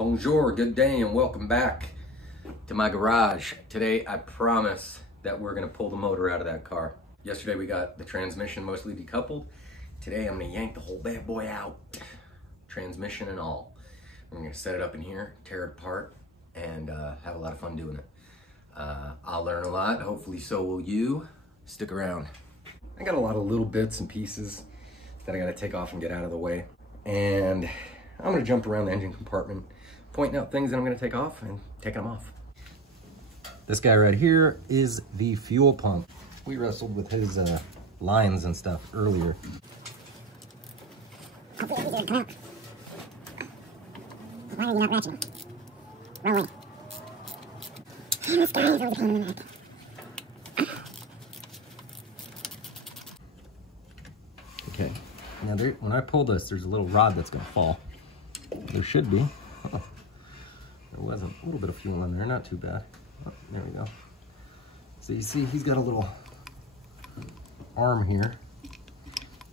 Bonjour, good day, and welcome back to my garage. Today, I promise that we're gonna pull the motor out of that car. Yesterday, we got the transmission mostly decoupled. Today, I'm gonna yank the whole bad boy out, transmission and all. We're gonna set it up in here, tear it apart, and have a lot of fun doing it. I'll learn a lot, hopefully so will you. Stick around. I got a lot of little bits and pieces that I gotta take off and get out of the way. And I'm gonna jump around the engine compartment, pointing out things that I'm gonna take off and taking them off. This guy right here is the fuel pump. We wrestled with his lines and stuff earlier. Why are you not ratcheting? Roll in. This guy is always a pain in the neck. Okay, now when I pull this, there's a little rod that's gonna fall. There should be. Oh, there wasn't. A little bit of fuel in there, not too bad. Oh, there we go. So you see he's got a little arm here,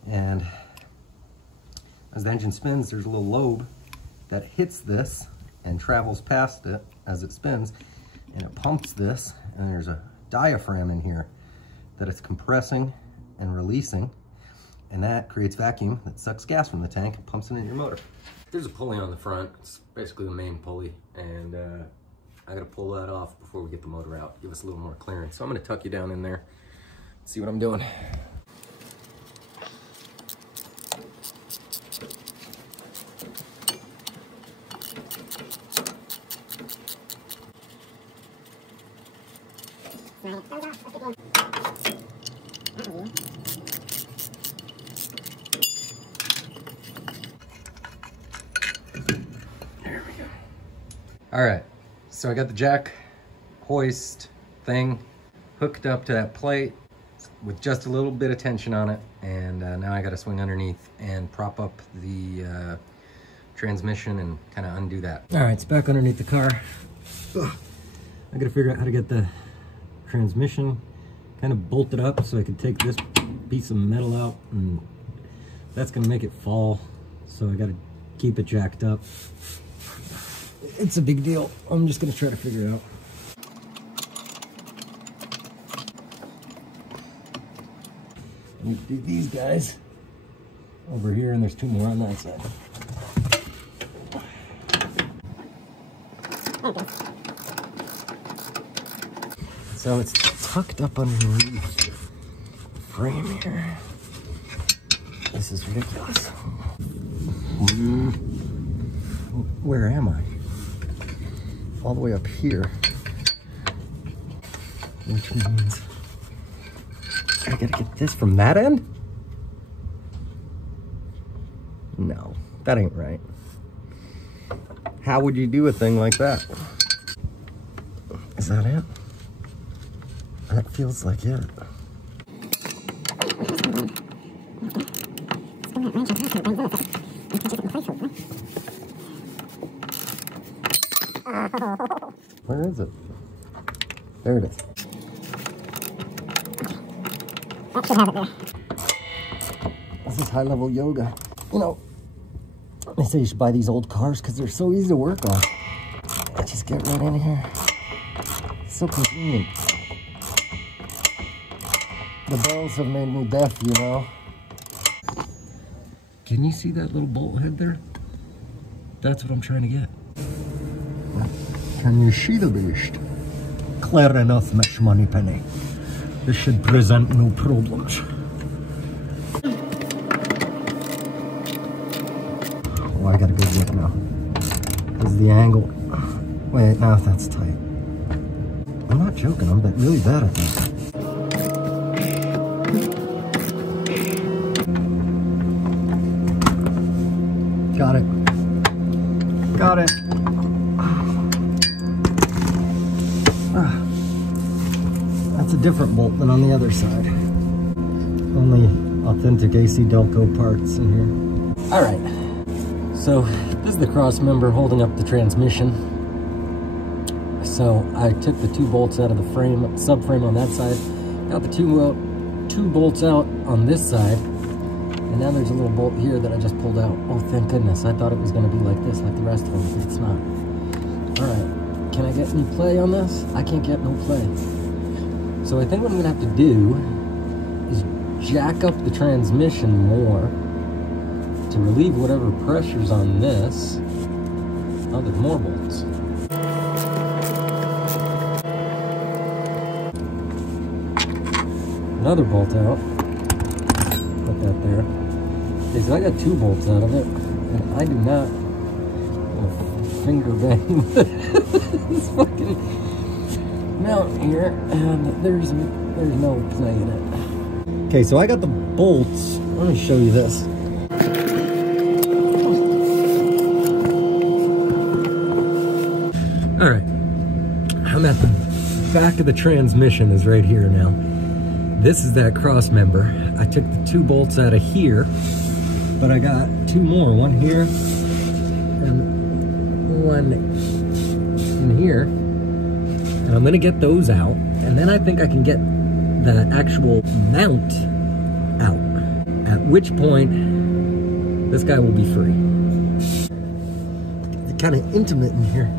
and as the engine spins, there's a little lobe that hits this and travels past it as it spins, and it pumps this, and there's a diaphragm in here that it's compressing and releasing, and that creates vacuum that sucks gas from the tank and pumps it in your motor. There's a pulley on the front. It's basically the main pulley, and I gotta pull that off before we get the motor out, give us a little more clearance. So I'm gonna tuck you down in there, see what I'm doing. There we go. All right, so I got the jack hoist thing hooked up to that plate with just a little bit of tension on it, and now I got to swing underneath and prop up the transmission and kind of undo that. All right, it's back underneath the car. Ugh. I got to figure out how to get the transmission kind of bolted up so I can take this piece of metal out, and that's going to make it fall, so I got to keep it jacked up. It's a big deal. I'm just going to try to figure it out. Do these guys over here, and there's two more on that side. So it's tucked up underneath the frame here. This is ridiculous. Where am I? All the way up here. Which means I gotta get this from that end? No, that ain't right. How would you do a thing like that? Is that it? That feels like it. Where is it? There it is. That should have it there. This is high-level yoga. You know, they say you should buy these old cars because they're so easy to work on. I just get right in here. It's so convenient. The bells have made me deaf, you know. Can you see that little bolt head there? That's what I'm trying to get. Can you see the beast? Clear enough, Miss Moneypenny. This should present no problems. Oh, I gotta go get it now. This is the angle. Wait, no, that's tight. I'm not joking, I'm really bad at this. Got it. Got it. That's a different bolt than on the other side. Only authentic AC Delco parts in here. All right, so this is the cross member holding up the transmission. So I took the two bolts out of the frame, subframe on that side, got the two bolts out on this side, And now there's a little bolt here that I just pulled out. Oh, thank goodness. I thought it was going to be like this, like the rest of them, but it's not. All right. Can I get any play on this? I can't get no play. So I think what I'm going to have to do is jack up the transmission more to relieve whatever pressure's on this. Oh, there's more bolts. Another bolt out. Put that there. Okay, so I got 2 bolts out of it, and I do not finger bang this fucking mount here, and there's no play in it. Okay, so I got the bolts. Let me show you this. All right, I'm at the back of the transmission is right here now. This is that cross member. I took the 2 bolts out of here, but I got 2 more, one here and one in here. And I'm gonna get those out, and then I think I can get the actual mount out, at which point this guy will be free. It's kind of intimate in here.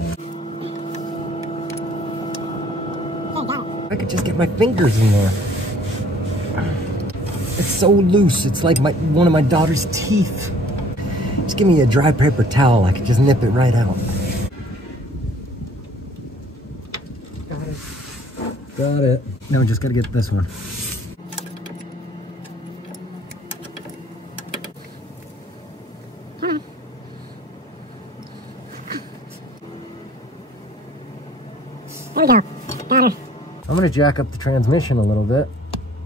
I could just get my fingers in there. It's so loose, it's like one of my daughter's teeth. Just give me a dry paper towel, I could just nip it right out. Got it. Now we just gotta get this one. There we go. Got her. I'm gonna jack up the transmission a little bit,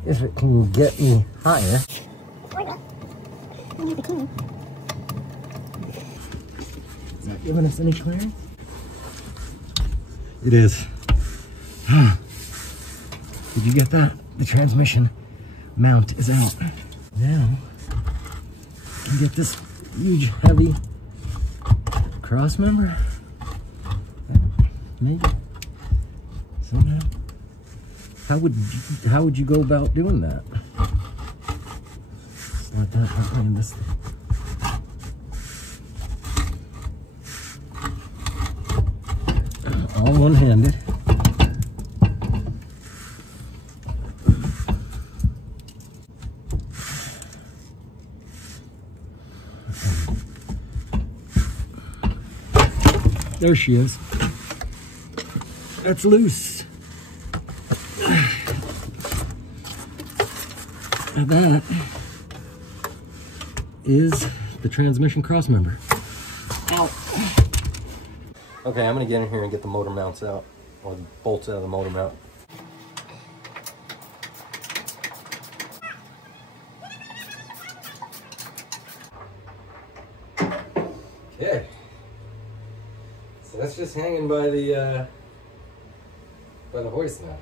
if it can get me higher. Is that giving us any clearance? It is. Did you get that? The transmission mount is out. Now, I can get this huge, heavy cross member. Maybe. Somehow. How would you go about doing that? Start that up in this thing. All one-handed. There she is. That's loose. And that is the transmission cross member. Ow. Okay, I'm gonna get in here and get the motor mounts out, or the bolts out of the motor mount. Okay. So that's just hanging by the hoist now.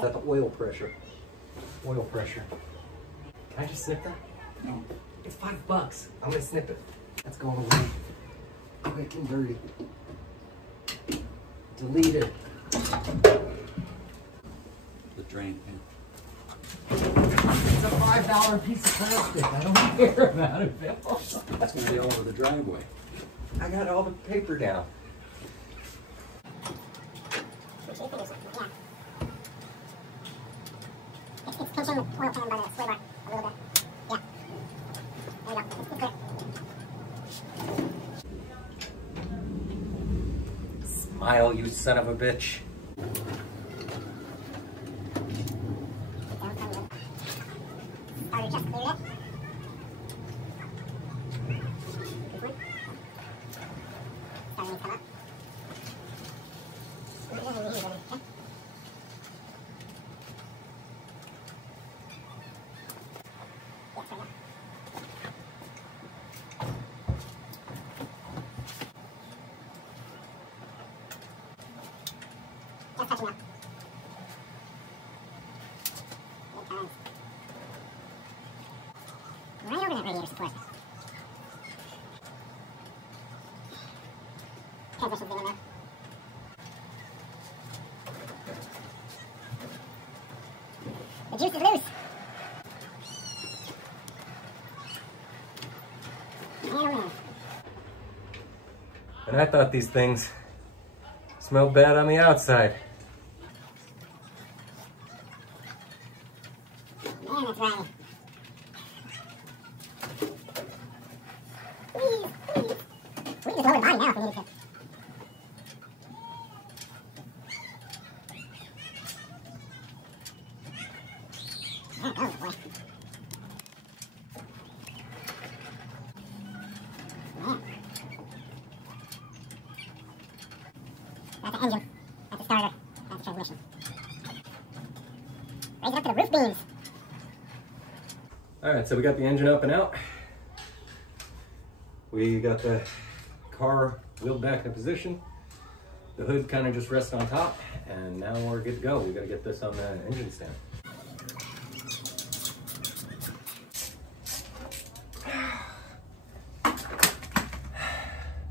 That's the oil pressure. Oil pressure. Can I just snip that? No. It's $5. I'm gonna snip it. That's going away. Quick and dirty. Delete it. The drain pin. It's a $5 piece of plastic. I don't care about it, Bill. That's gonna be all over the driveway. I got all the paper down. It's pinching the oil pan by the sway bar a little bit. Yeah. There we go. It's good. Smile, you son of a bitch. Starter just cleared it. This one. Starting to come up. Okay. Good times. Right over that radiator support. Transmission's being in there. The juice is loose. And I thought these things smelled bad on the outside. Man, that's right. Please, please. We can just lower the body now if we needed to. Oh, boy. Man. That's the engine. That's the starter. That's the transmission. Raise it up to the roof beams. All right, so we got the engine up and out. We got the car wheeled back in position. The hood kind of just rests on top, and now we're good to go. We got to get this on the engine stand.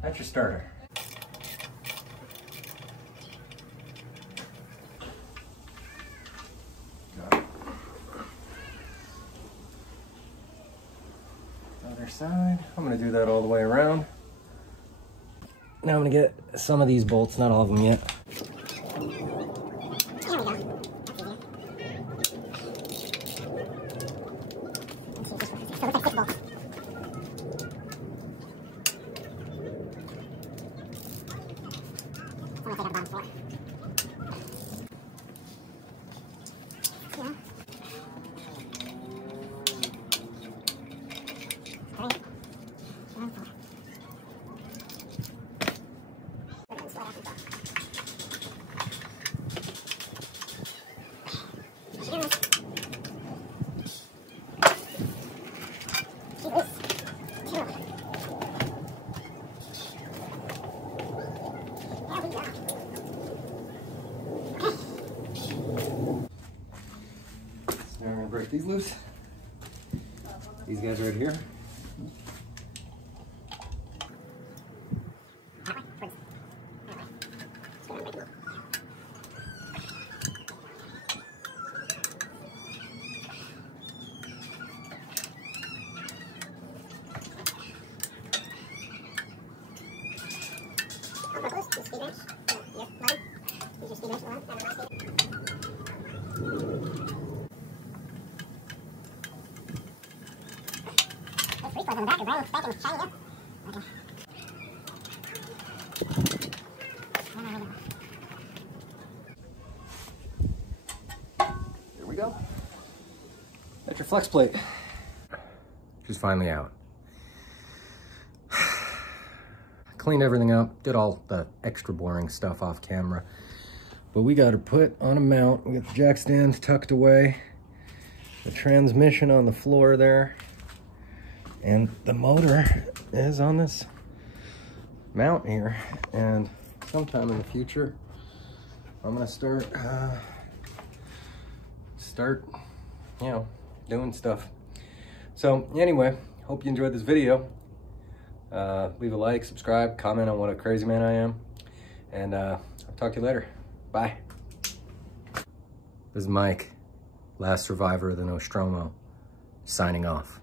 That's your starter. Other side. I'm going to do that all the way around. Now I'm going to get some of these bolts, not all of them yet. There we go. That's easier. So looks like 6 bolts. I'm gonna take out the bottom floor. Yeah. Great. And 4. We're gonna slide out the top. Cheers. Keep loose. Chill. There we go. Now we're going to break these loose. These guys right here. That way, towards that way. Just go down and break them up. I'll break loose. Use speed wrench. Your line. Use your speed wrench alone. Have a nice speed. Those three cords on the back are brand spanking shiny yet. Okay. There we go. That's your flex plate. She's finally out. Cleaned everything up, did all the extra boring stuff off camera. But we got her put on a mount. We got the jack stands tucked away. The transmission on the floor there. And the motor is on this mount here. And sometime in the future, I'm gonna start, you know, doing stuff. So anyway, hope you enjoyed this video. Leave a like, subscribe, comment on what a crazy man I am. And I'll talk to you later. Bye. This is Mike, last survivor of the Nostromo, signing off.